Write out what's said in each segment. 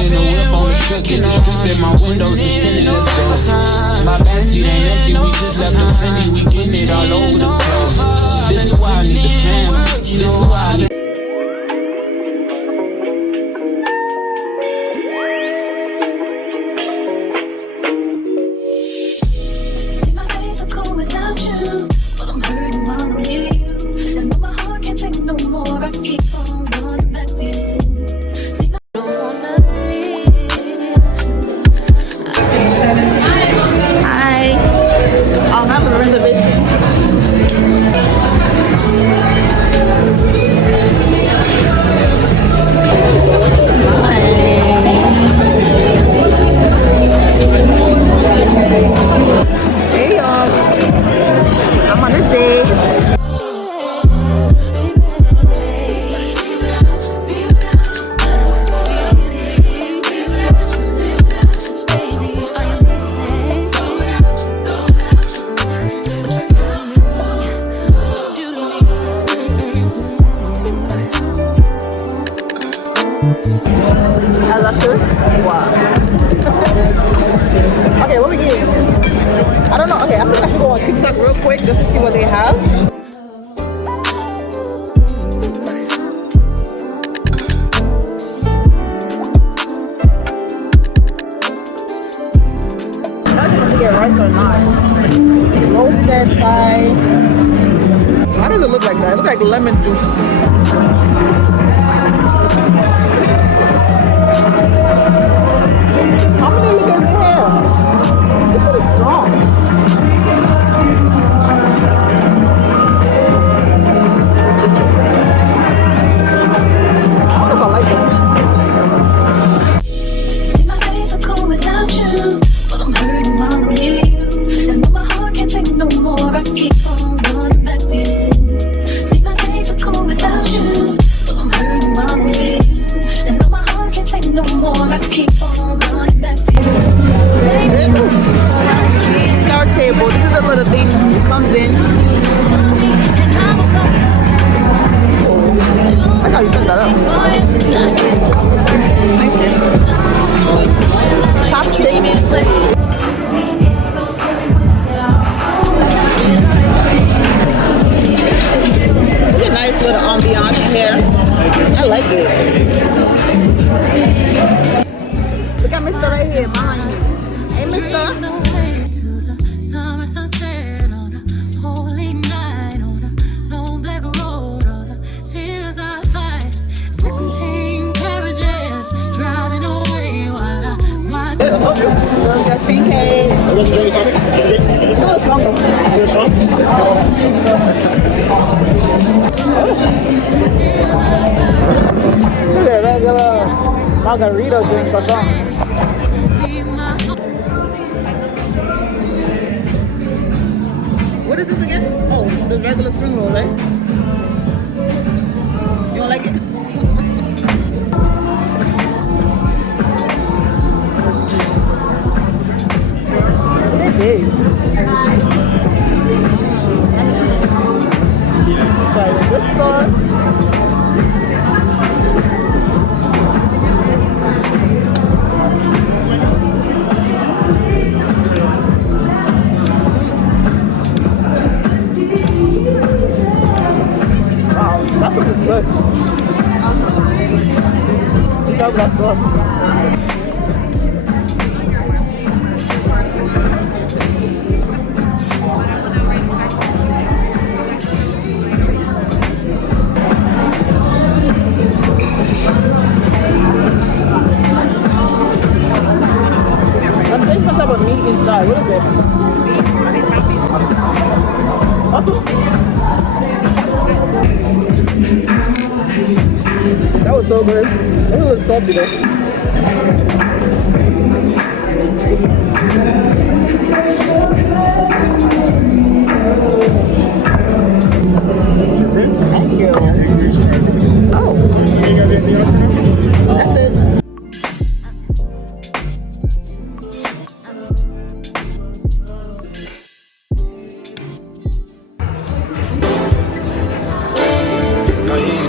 in the whip on the strip, get the strip in my windows is tinted, let's go. My backseat ain't empty, we just left the Fendi, we getting it all over the place. This is why I need the family, this is why I need. Okay, what we getting? I don't know. Okay, I think I should go on TikTok real quick just to see what they have. I'm not to get rice or not. Roasted thigh. Why does it look like that? It looks like lemon juice. How many look at the hair? This one is strong. I don't know if I like it. See, my days are cold without you, but I'm hurting while I'm near you. And though my heart can't take no more, I keep on going back to you. See, my days are cold without you, but I'm hurting while I'm near you. And though my heart can't take no more, I keep on going back to you. Our table. This is a little thing. It comes in. Oh, I thought you set that up. Like this. Chopstick. It's a nice little ambiance here. I like it. Look at Mr. right here behind me. Hey, Mr. Just in case. It's a regular margarita drink or something. What is this again? Oh, the regular spring roll, right? You don't like it? Hey. Try this sauce. Wow, that one is good. Try that sauce. Inside. What is it? That was so good. It was a little salty though. Thank you. Oh. That's it.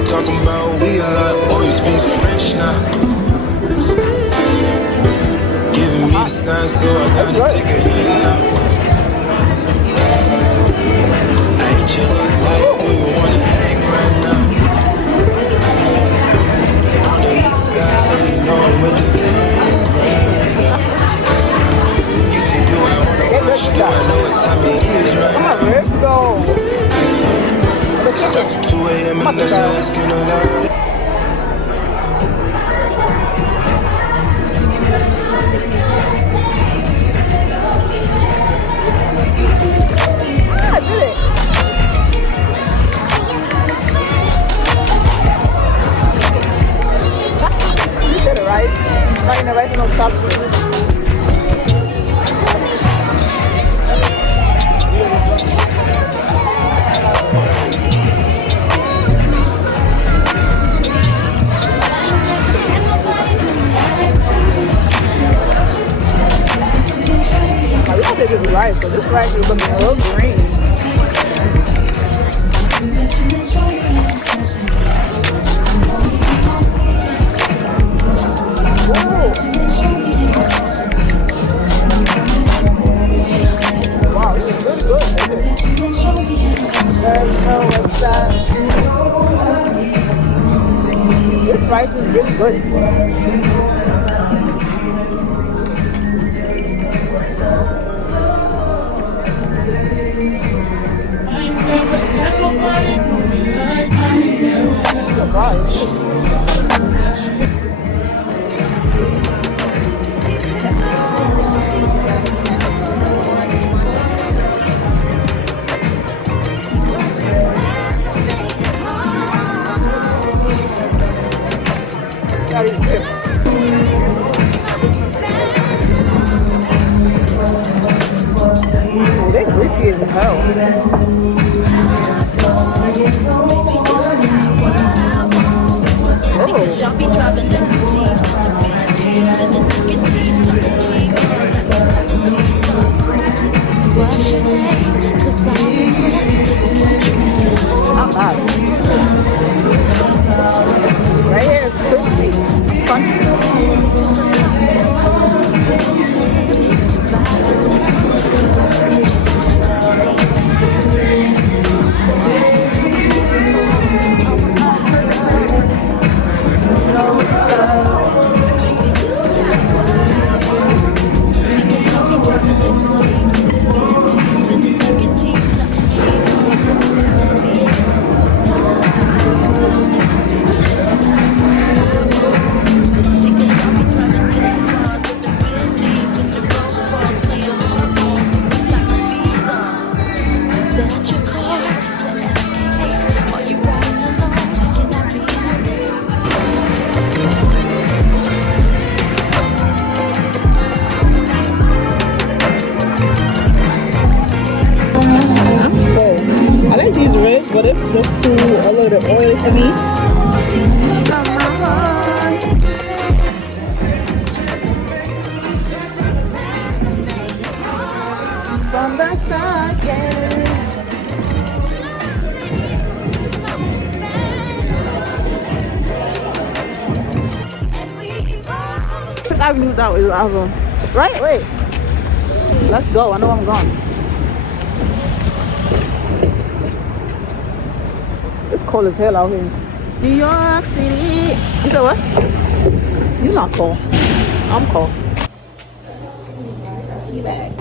Talking about we a lot, or you speak French now. sign, so I gotta take a hit now. I ain't chillin' like, do you wanna hang right now? On the east side, and you know I'm with the gang right now. You see, do I wanna push, do I know what time it is right now? Let's go. It's up to 2 a.m. and that's asking a lot. I did it. You did it right. Right in the right on top of it. I wish they did it right, but this rice is looking a little green. Wow, this is really good. There's no what's that. This rice is really good. Oh, they're greasy as hell. Not bad. Right here is crispy. Crunchy. I like these ribs, but it's just too a little oily for me. From the start, yeah. I knew that was awesome. Right? Wait. Let's go. I know I'm gone. It's cold as hell out here. New York City. You said what? You're not cold. I'm cold. You back.